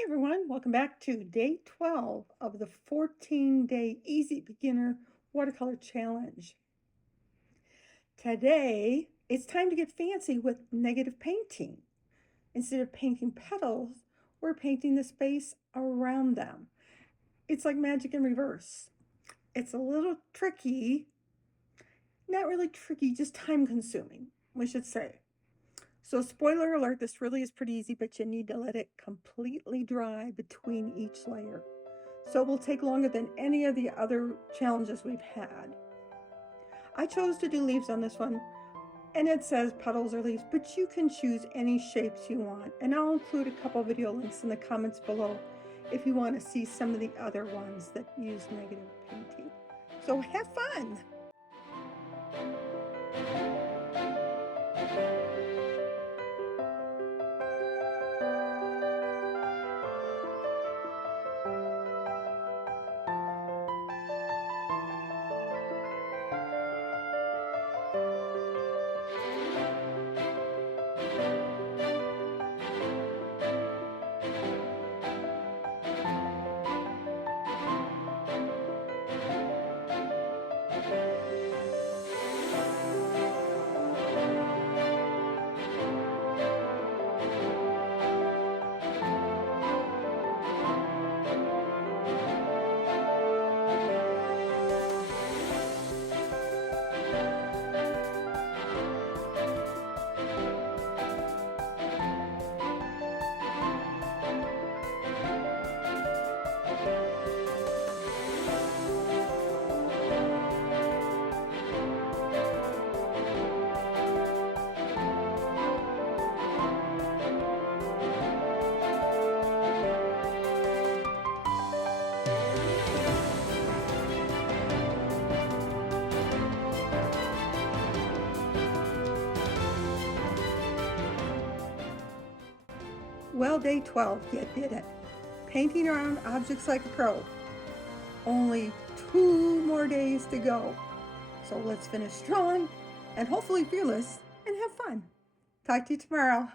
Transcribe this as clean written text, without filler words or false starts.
Hey everyone, welcome back to day 12 of the 14-day Easy Beginner Watercolor Challenge. Today, it's time to get fancy with negative painting. Instead of painting petals, we're painting the space around them. It's like magic in reverse. It's a little tricky, not really tricky, just time consuming, we should say. So spoiler alert, this really is pretty easy, but you need to let it completely dry between each layer. So it will take longer than any of the other challenges we've had. I chose to do leaves on this one, and it says petals or leaves, but you can choose any shapes you want. And I'll include a couple video links in the comments below if you want to see some of the other ones that use negative painting. So have fun! Well, day 12, you did it. Painting around objects like a pro. Only 2 more days to go. So let's finish strong and hopefully fearless and have fun. Talk to you tomorrow.